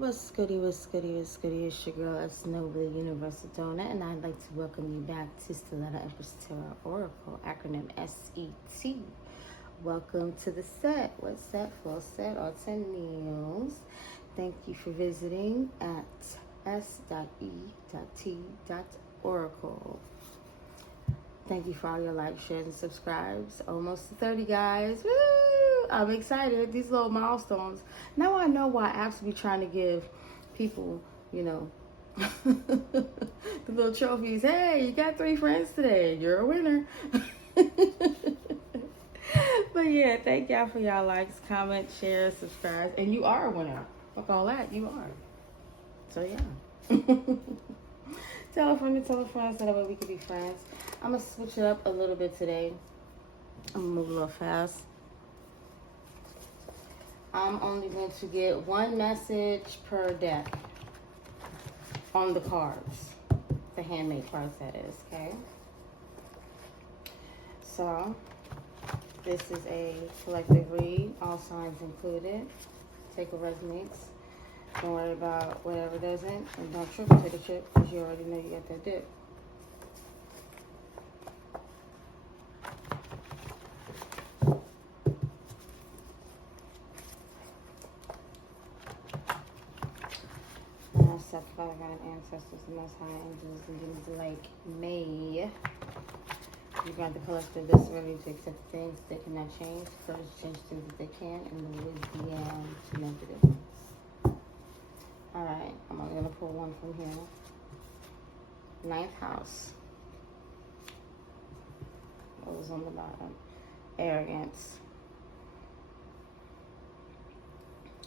What's goody, what's goody, what's goody? It's your girl, S.E.T.ORACLE, the Universal Donut, and I'd like to welcome you back to S.E.T.ORACLE, acronym S.E.T. Welcome to the set. What's that for? Set or News. Thank you for visiting at S.E.T.Oracle. Thank you for all your likes, shares, and subscribes. Almost to 30, guys. Woo! I'm excited. These little milestones. Now I know why I actually be trying to give people, the little trophies. Hey, you got 3 friends today. You're a winner. But yeah, thank y'all for y'all likes, comments, shares, subscribes. And you are a winner. Fuck all that. You are. So yeah. Tell a friend so that way we can be friends. I'm going to switch it up a little bit today. I'm going to move a little fast. I'm only going to get 1 message per deck on the cards. The handmade cards, that is, okay? So, this is a collective read, all signs included. Take what resonates. Don't worry about whatever doesn't. And don't trip to the trip, because you already know you got that dip. Father God and ancestors, the Most High angels, and demons alike, may you grant the collective this ability to accept the things they cannot change, courage to change things that they can, and the wisdom to know the difference. Alright, I'm only going to pull 1 from here. 9th house. What was on the bottom? Arrogance.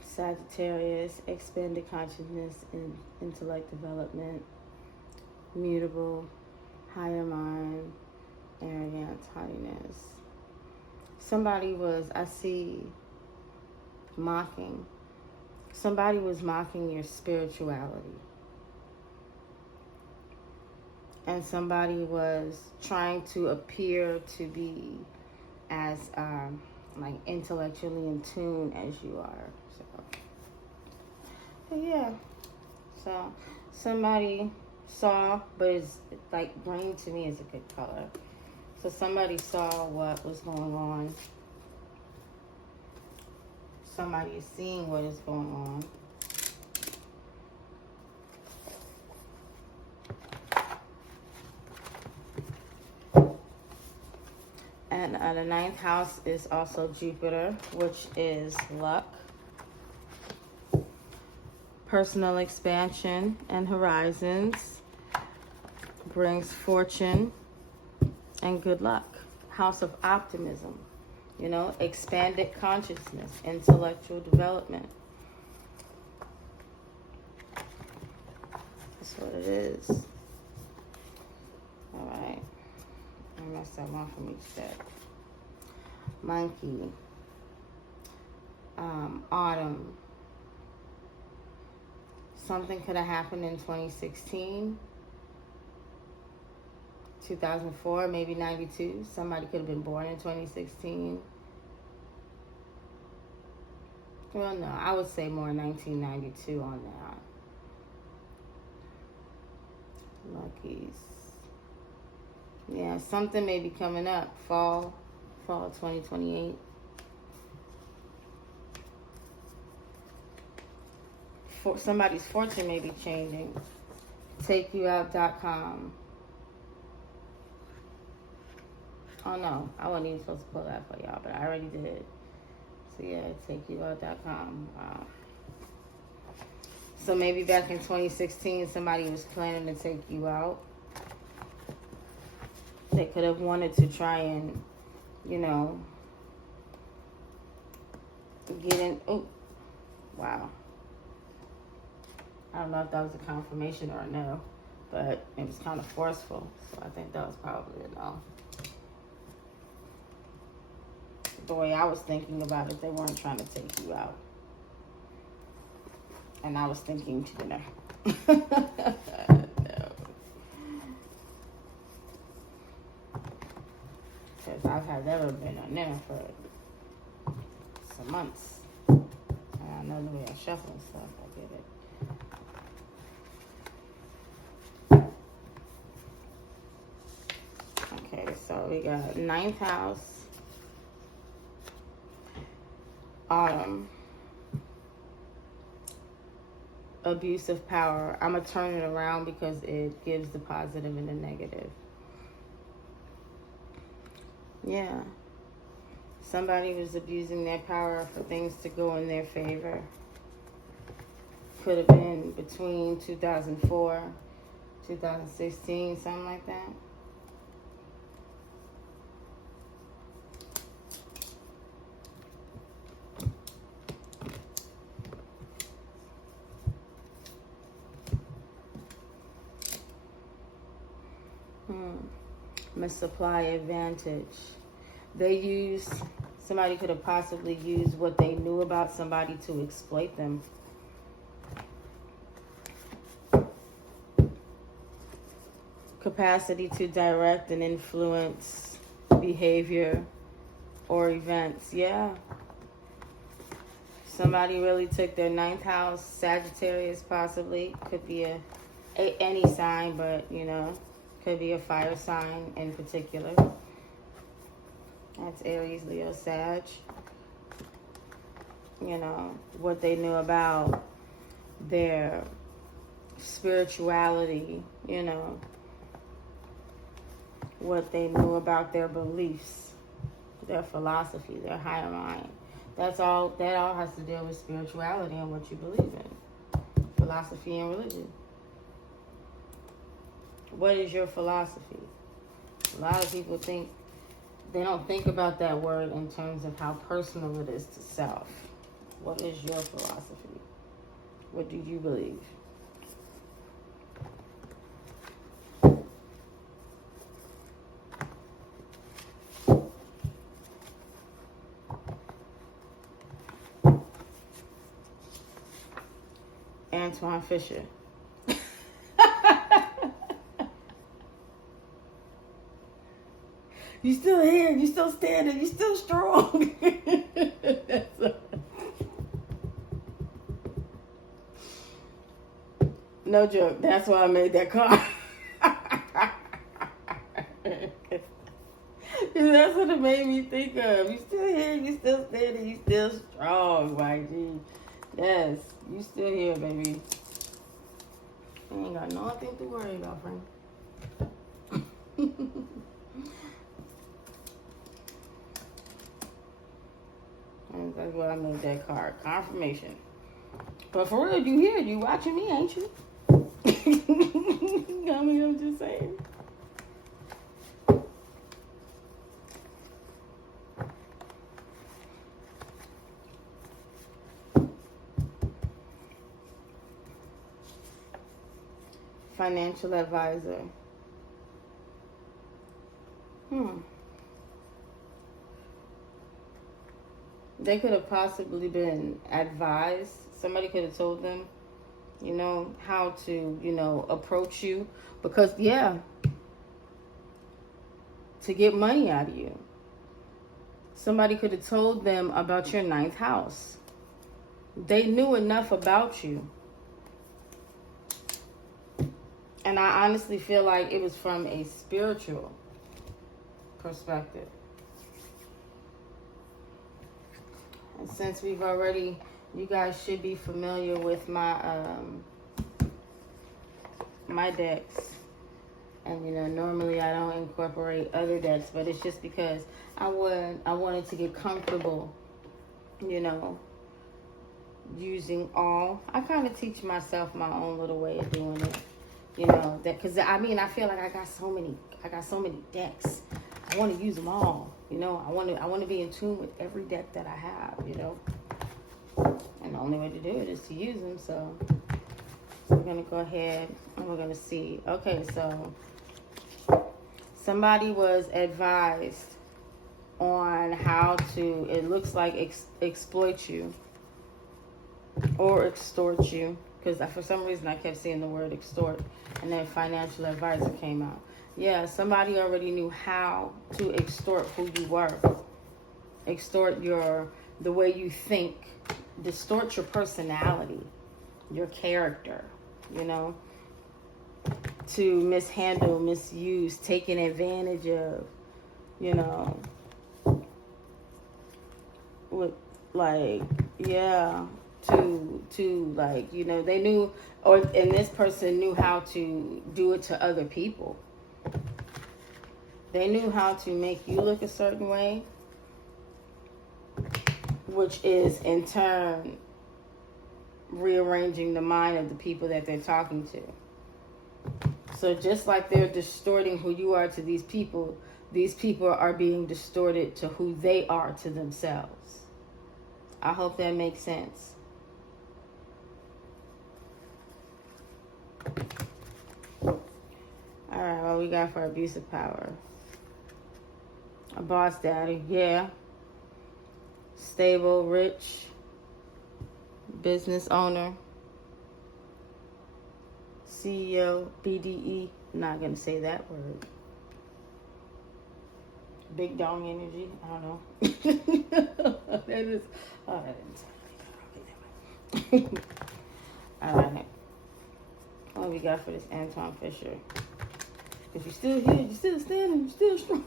Sagittarius, expanded consciousness and intellect development, mutable, higher mind, arrogance, haughtiness. Somebody was, I see, mocking. Somebody was mocking your spirituality. And somebody was trying to appear to be as intellectually in tune as you are. So yeah. So somebody saw, but it's like green to me is a good color. So somebody saw what was going on. Somebody is seeing what is going on. And the 9th house is also Jupiter, which is luck, personal expansion and horizons, brings fortune and good luck. House of optimism, expanded consciousness, intellectual development. That's what it is. All right. I messed up 1 from each deck. Monkey. Autumn. Something could have happened in 2016, 2004, maybe 92. Somebody could have been born in 2016. Well, no, I would say more 1992 on that. Luckies. Yeah, something may be coming up. Fall 2028. Somebody's fortune may be changing. TakeYouOut.com. Oh no, I wasn't even supposed to pull that for y'all, but I already did. So yeah, TakeYouOut.com. Wow. So maybe back in 2016, somebody was planning to take you out. They could have wanted to try and, get in. Oh, wow. I don't know if that was a confirmation or a no, but it was kind of forceful. So I think that was probably a no. The way I was thinking about it, they weren't trying to take you out. And I was thinking, no. Because I've never been on there for some months. And I know the way I shuffle and stuff. I get it. Okay, so we got 9th house, autumn, abuse of power. I'm going to turn it around because it gives the positive and the negative. Yeah. Somebody was abusing their power for things to go in their favor. Could have been between 2004, 2016, something like that. Missupply advantage. Somebody could have possibly used what they knew about somebody to exploit them. Capacity to direct and influence behavior or events. Yeah. Somebody really took their 9th house, Sagittarius possibly. Could be any sign, but could be a fire sign in particular. That's Aries, Leo, Sag. What they knew about their spirituality, what they knew about their beliefs, their philosophy, their higher mind. That all has to deal with spirituality and what you believe in. Philosophy and religion. What is your philosophy? A lot of people they don't think about that word in terms of how personal it is to self. What is your philosophy? What do you believe? Antoine Fisher. You still here, you still standing, you still strong. No joke, that's why I made that card. That's what it made me think of. You still here, you still standing, you still strong, YG. Yes, you still here, baby. You ain't got nothing to worry about, friend. And that's why I made that card. Confirmation. But for real, you here. You watching me, ain't you? I mean, I'm just saying. Financial advisor. They could have possibly been advised. Somebody could have told them, how to, approach you. Because, to get money out of you. Somebody could have told them about your 9th house. They knew enough about you. And I honestly feel like it was from a spiritual perspective. And since you guys should be familiar with my my decks. And normally I don't incorporate other decks, but it's just because I wanted to get comfortable, using all. I kind of teach myself my own little way of doing it. That because I feel like I got so many decks. I want to use them all. I want to be in tune with every deck that I have. And the only way to do it is to use them. So we're gonna go ahead and we're gonna see. Okay, so somebody was advised on how to. It looks like exploit you or extort you. Because for some reason I kept seeing the word extort. And then financial advisor came out. Yeah, somebody already knew how to extort who you were. Extort your the way you think, distort your personality, your character, you know, to mishandle, misuse, taken advantage of, you know, with like, yeah, to like, you know, they knew, and this person knew how to do it to other people. They knew how to make you look a certain way, which is in turn rearranging the mind of the people that they're talking to. So just like they're distorting who you are to these people are being distorted to who they are to themselves. I hope that makes sense. All right, what we got for abuse of power? A boss daddy, yeah. Stable, rich, business owner, CEO, BDE. I'm not going to say that word. Big dong energy. I don't know. That is. Oh, that didn't sound like that. All right. What we got for this Anton Fisher? Because you're still here, you're still standing, you're still strong.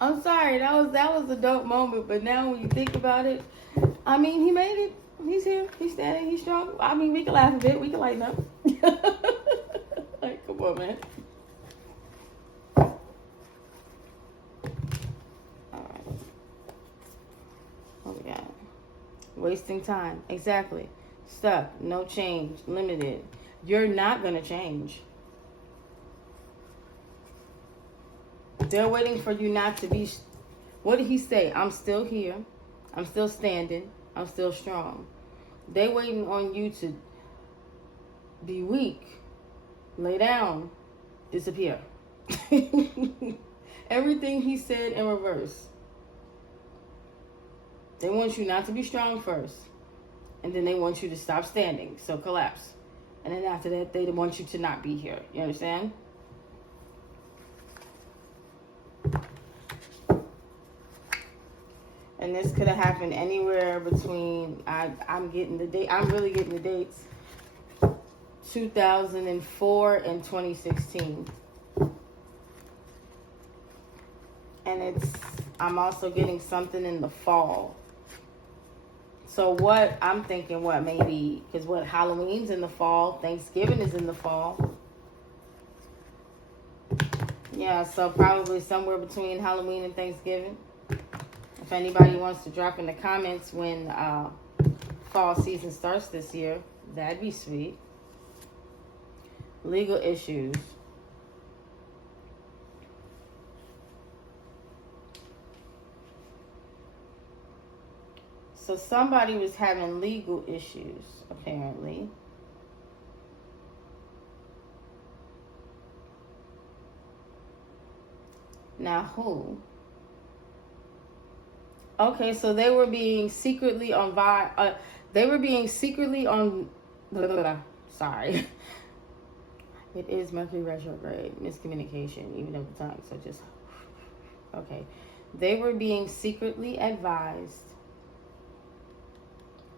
I'm sorry, that was a dope moment, but now when you think about it, I mean, he made it. He's here, he's standing, he's strong. I mean, we can laugh a bit, we can lighten up. Like, come on, man. Alright. What we got? Wasting time. Exactly. Stuck. No change. Limited. You're not going to change. They're waiting for you not to be... What did he say? I'm still here. I'm still standing. I'm still strong. They waiting on you to be weak, lay down, disappear. Everything he said in reverse. They want you not to be strong first, and then they want you to stop standing, so collapse. And then after that, they want you to not be here. You understand? And this could have happened anywhere between, I'm getting the date, I'm really getting the dates, 2004 and 2016. And I'm also getting something in the fall. So what, I'm thinking maybe, because Halloween's in the fall, Thanksgiving is in the fall. Yeah, so probably somewhere between Halloween and Thanksgiving. If anybody wants to drop in the comments when fall season starts this year, that'd be sweet. Legal issues. So somebody was having legal issues, apparently. Now who? Okay, so they were being secretly on sorry. It is Mercury retrograde, miscommunication, even of the tongue, so just, okay. They were being secretly advised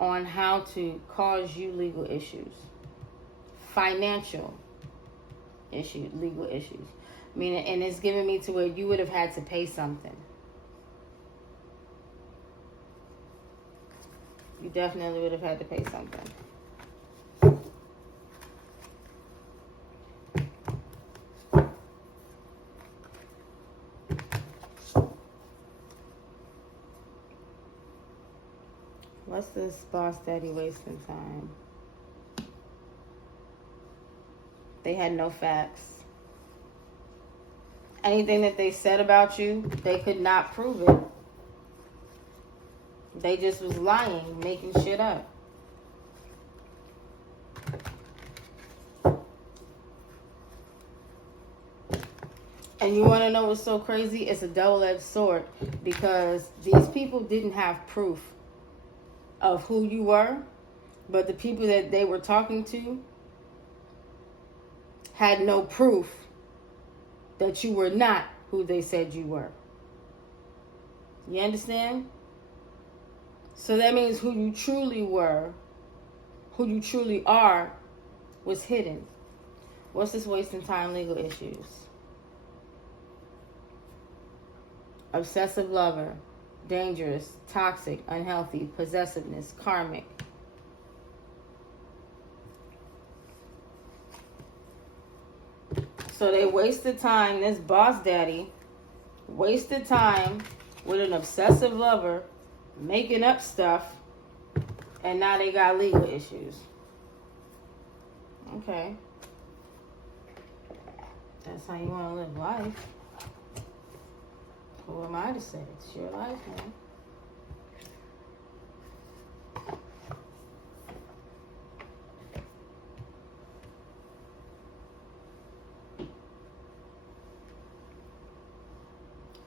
on how to cause you legal issues. Financial issues, legal issues. I mean, and it's giving me to where you would have had to pay something. You definitely would have had to pay something. What's this boss daddy wasting time? They had no facts. Anything that they said about you, they could not prove it. They just was lying, making shit up. And you want to know what's so crazy? It's a double-edged sword, because these people didn't have proof of who you were, but the people that they were talking to had no proof that you were not who they said you were. You understand? So that means who you truly were, who you truly are, was hidden. What's this wasting time legal issues? Obsessive lover, dangerous, toxic, unhealthy, possessiveness, karmic. So they wasted time, this boss daddy wasted time with an obsessive lover making up stuff, and now they got legal issues. Okay. That's how you want to live life. Who am I to say? It's your life, man.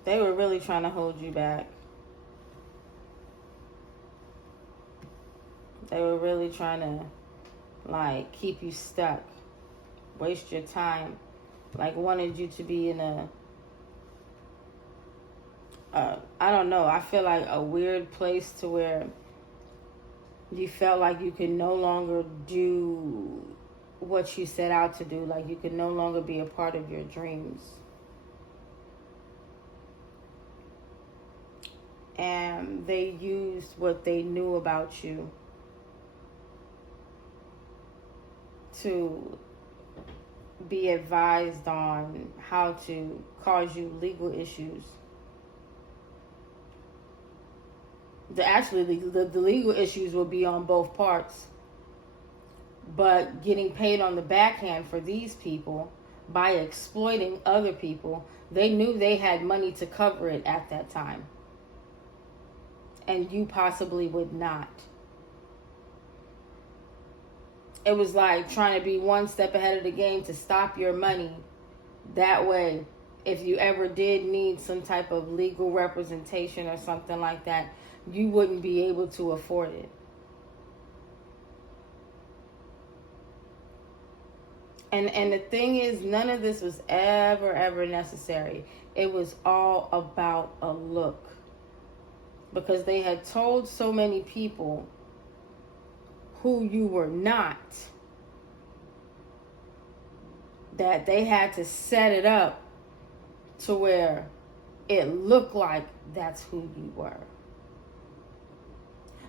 They were really trying to hold you back. They were really trying to, like, keep you stuck. Waste your time. Like, wanted you to be in a I don't know, I feel like a weird place to where you felt like you could no longer do what you set out to do. Like, you could no longer be a part of your dreams. And they used what they knew about you to be advised on how to cause you legal issues. The legal issues will be on both parts. But getting paid on the backhand for these people by exploiting other people, they knew they had money to cover it at that time. And you possibly would not. It was like trying to be one step ahead of the game to stop your money. That way, if you ever did need some type of legal representation or something like that, you wouldn't be able to afford it. And the thing is, none of this was ever necessary. It was all about a look. Because they had told so many people who you were not, that they had to set it up to where it looked like that's who you were.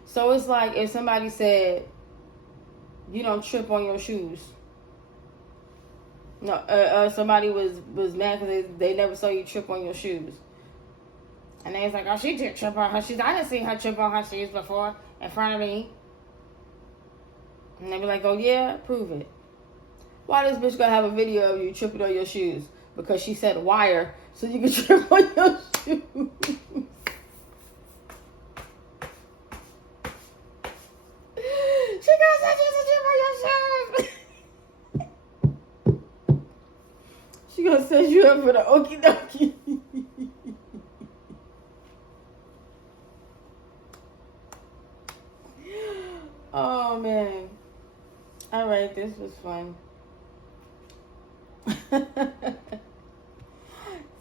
So it's like if somebody said, you don't trip on your shoes. No, somebody was mad because they never saw you trip on your shoes. And they was like, oh, she did trip on her shoes. I didn't see her trip on her shoes before in front of me. And they be like, oh yeah, prove it. Why this bitch gonna have a video of you tripping on your shoes? Because she said wire so you can trip on your shoes. She gonna say you to trip on your shoes. She gonna set you up for the okie dokie. Oh man. Alright, this was fun.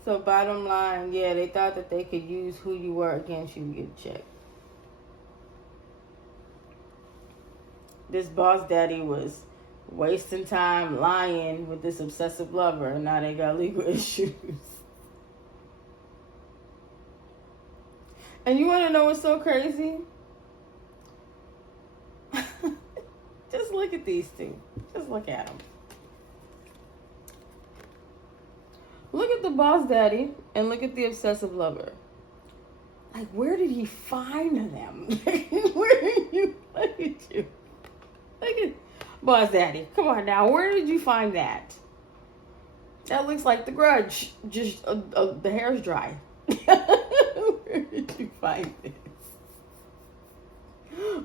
So bottom line, yeah, they thought that they could use who you were against you to get a check. This boss daddy was wasting time lying with this obsessive lover, and now they got legal issues. And you want to know what's so crazy? Just look at these two. Just look at them. Look at the boss daddy and look at the obsessive lover. Like, where did he find them? Where did you? Look at you. Look at boss daddy. Come on now. Where did you find that? That looks like The Grudge. Just the hair's dry. Where did you find it?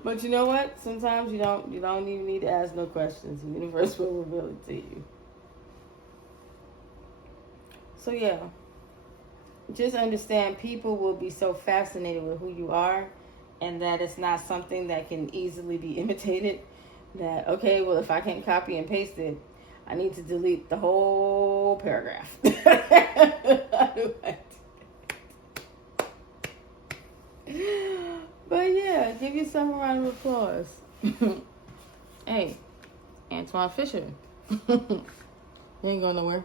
But you know what? Sometimes you don't even need to ask no questions. The universe will reveal it to you. So yeah, just understand people will be so fascinated with who you are, and that it's not something that can easily be imitated. That, okay, well, if I can't copy and paste it, I need to delete the whole paragraph. But yeah, give yourself a round of applause. Hey, Antoine Fisher. He ain't going nowhere.